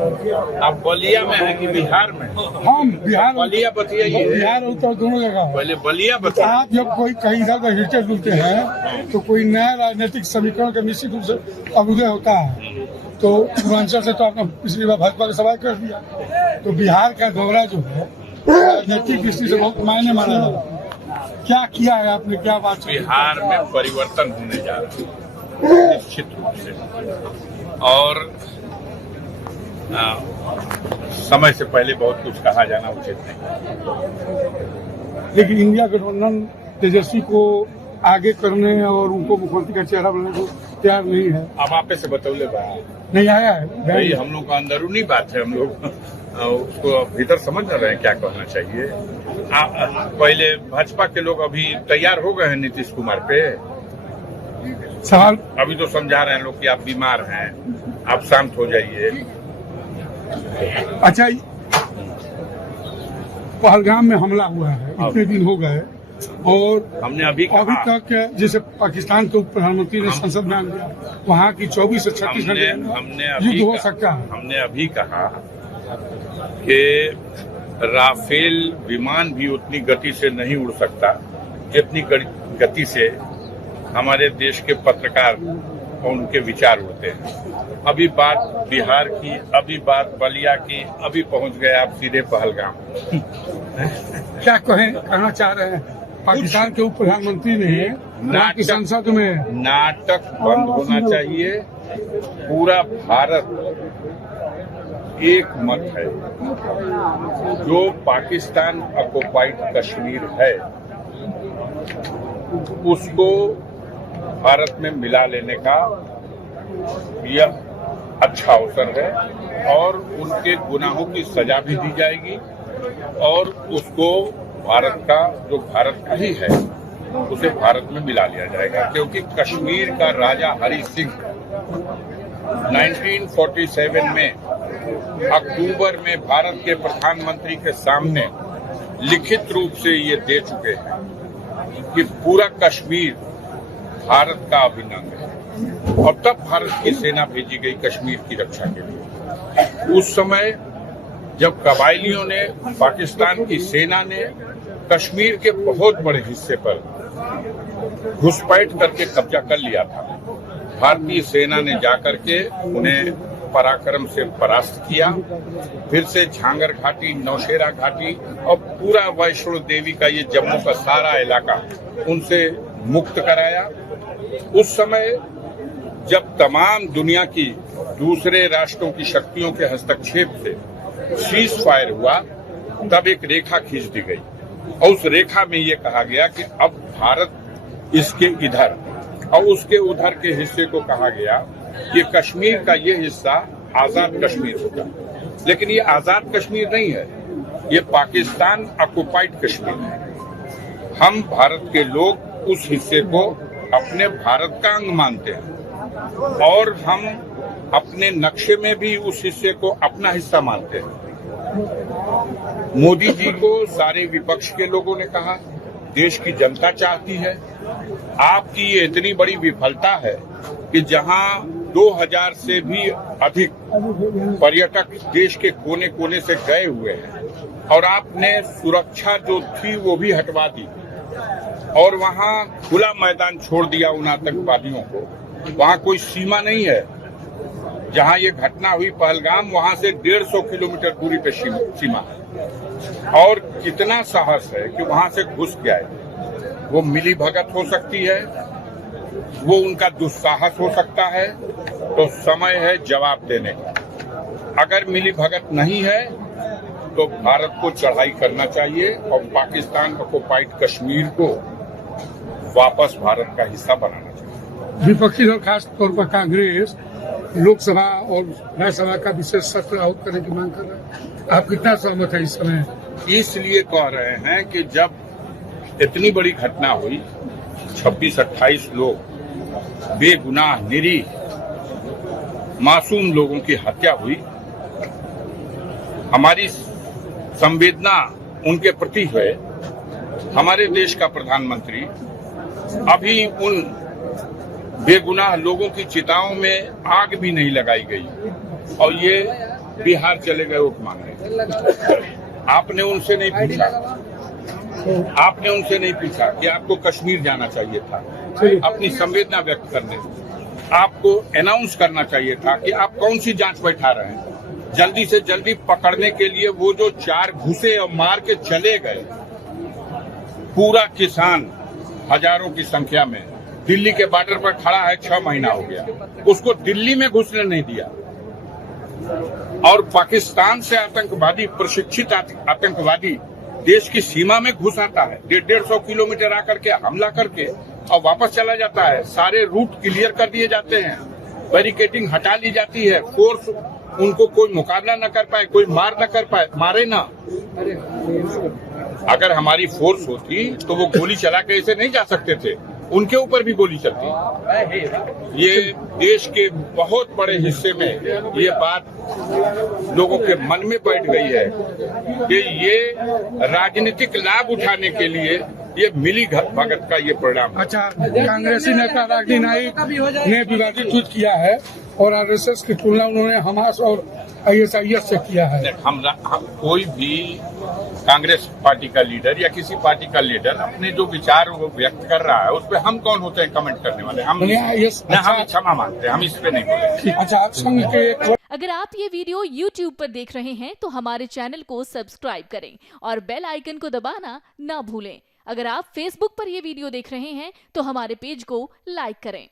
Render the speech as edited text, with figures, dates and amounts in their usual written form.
आप बलिया में है कि बिहार में? हम बिहार बलिया बताइए। बिहार उत्तर दोनों जगह। पहले बलिया बताइए। आप जब कोई कहीं इधर उधर हिलते डुलते हैं तो कोई नया राजनीतिक समीकरण का निश्चित रूप से अभ्युदय होता है। तो पूर्वांचल से तो आपने पिछली बार भाजपा का सवाल कर दिया, तो बिहार का दौरा जो है राजनीतिक दृष्टि से बहुत मायने माना जाता है। क्या किया है आपने, क्या बात? बिहार में परिवर्तन होने जा रहा है निश्चित रूप से, और समय से पहले बहुत कुछ कहा जाना उचित नहीं। लेकिन इंडिया गठबंधन तेजस्वी को आगे करने और उनको मुख्यमंत्री का चेहरा बनने को तैयार नहीं है। अब आपे से बतौले बात नहीं आया है भाई, हम लोग का अंदरूनी बात है, हम लोग उसको भीतर समझ न रहे हैं क्या कहना चाहिए। पहले भाजपा के लोग अभी तैयार हो गए हैं नीतीश कुमार पे सवाल। अभी तो समझा रहे हैं लोग कि आप बीमार हैं, आप शांत हो जाइए। अच्छा, पहलगाम में हमला हुआ है, इतने दिन हो गए और हमने अभी तक जैसे पाकिस्तान के उप प्रधानमंत्री ने संसद में आ गया, वहाँ की 24 से 36 घंटे युद्ध हो सकता है। हमने अभी कहा कि राफेल विमान भी उतनी गति से नहीं उड़ सकता जितनी गति से हमारे देश के पत्रकार और उनके विचार उड़ते हैं। अभी बात बिहार की, अभी बात बलिया की, अभी पहुंच गए आप सीधे पहलगाम। क्या कहना चाह रहे हैं? पाकिस्तान के उप प्रधानमंत्री ने की संसद में नाटक बंद होना चाहिए। पूरा भारत एक मत है, जो पाकिस्तान ऑक्युपाइड कश्मीर है उसको भारत में मिला लेने का यह अच्छा अवसर है, और उनके गुनाहों की सजा भी दी जाएगी, और उसको भारत का जो भारत का ही है उसे भारत में मिला लिया जाएगा। क्योंकि कश्मीर का राजा हरि सिंह 1947 में अक्टूबर में भारत के प्रधानमंत्री के सामने लिखित रूप से ये दे चुके हैं कि पूरा कश्मीर भारत का अभिन्न है, और तब भारत की सेना भेजी गई कश्मीर की रक्षा के लिए। उस समय जब कबायलियों ने, पाकिस्तान की सेना ने कश्मीर के बहुत बड़े हिस्से पर घुसपैठ करके कब्जा कर लिया था, भारतीय सेना ने जाकर के उन्हें पराक्रम से परास्त किया। फिर से झांगर घाटी, नौशेरा घाटी और पूरा वैष्णो देवी का ये जम्मू का सारा इलाका उनसे मुक्त कराया। उस समय जब तमाम दुनिया की दूसरे राष्ट्रों की शक्तियों के हस्तक्षेप से सीज फायर हुआ, तब एक रेखा खींच दी गई, और उस रेखा में ये कहा गया कि अब भारत इसके इधर और उसके उधर के हिस्से को कहा गया कि कश्मीर का ये हिस्सा आजाद कश्मीर होगा। लेकिन ये आजाद कश्मीर नहीं है, ये पाकिस्तान ऑक्युपाइड कश्मीर है। हम भारत के लोग उस हिस्से को अपने भारत का अंग मानते हैं, और हम अपने नक्शे में भी उस हिस्से को अपना हिस्सा मानते हैं। मोदी जी को सारे विपक्ष के लोगों ने कहा, देश की जनता चाहती है। आपकी ये इतनी बड़ी विफलता है कि जहां 2000 से भी अधिक पर्यटक देश के कोने कोने से गए हुए हैं, और आपने सुरक्षा जो थी वो भी हटवा दी, और वहां खुला मैदान छोड़ दिया उन आतंकवादियों को। वहां कोई सीमा नहीं है। जहां ये घटना हुई पहलगाम, वहां से 150 किलोमीटर दूरी पे सीमा है, और कितना साहस है कि वहां से घुस गए। वो मिली भगत हो सकती है, वो उनका दुस्साहस हो सकता है, तो समय है जवाब देने का। अगर मिली भगत नहीं है तो भारत को चढ़ाई करना चाहिए, और पाकिस्तान ऑक्युपाइड कश्मीर को वापस भारत का हिस्सा बनाना चाहिए। विपक्षी दल खास तौर पर कांग्रेस लोकसभा और राज्यसभा का विशेष सत्र आहूत करने की मांग कर रहा है, आप कितना सहमत है इस समय? इसलिए कह रहे हैं कि जब इतनी बड़ी घटना हुई, 26-28 लोग बेगुनाह निरीह मासूम लोगों की हत्या हुई, हमारी संवेदना उनके प्रति है। हमारे देश का प्रधानमंत्री अभी उन बेगुनाह लोगों की चिताओं में आग भी नहीं लगाई गई, और ये बिहार चले गए वोट मांगने। आपने उनसे नहीं पूछा, आपने उनसे नहीं पूछा कि आपको कश्मीर जाना चाहिए था अपनी संवेदना व्यक्त करने, आपको अनाउंस करना चाहिए था कि आप कौन सी जांच बैठा रहे हैं। जल्दी से जल्दी पकड़ने के लिए वो जो 4 घुसे और मार के चले गए, पूरा किसान हजारों की संख्या में दिल्ली के बॉर्डर पर खड़ा है, 6 महीना हो गया, उसको दिल्ली में घुसने नहीं दिया। और पाकिस्तान से आतंकवादी, प्रशिक्षित आतंकवादी देश की सीमा में घुस आता है, 150 किलोमीटर आकर के हमला करके और वापस चला जाता है। सारे रूट क्लियर कर दिए जाते हैं, बैरिकेडिंग हटा ली जाती है, फोर्स उनको कोई मुकाबला न कर पाए, कोई मार न कर पाए, मारे ना। अगर हमारी फोर्स होती तो वो गोली चला के ऐसे नहीं जा सकते थे, उनके ऊपर भी गोली चलती। ये देश के बहुत बड़े हिस्से में ये बात लोगों के मन में बैठ गई है कि ये राजनीतिक लाभ उठाने के लिए ये मिली भगत का ये परिणाम। अच्छा, कांग्रेसी नेता रागिनी नाइक ने विवादित ट्वीट किया है और आरएसएस की तुलना उन्होंने हमास और आईएसआईएस से किया है। हम कोई भी कांग्रेस पार्टी का लीडर या किसी पार्टी का लीडर अपने जो विचार वो व्यक्त कर रहा है, उस पर हम कौन होते हैं कमेंट करने वाले? हम क्षमा मांगते हैं, हम इस पे नहीं बोलेंगे। अच्छा, आप संघ के अगर आप ये वीडियो YouTube पर देख रहे हैं तो हमारे चैनल को सब्सक्राइब करें और बेल आइकन को दबाना ना भूलें। अगर आप Facebook पर ये वीडियो देख रहे हैं तो हमारे पेज को लाइक करें।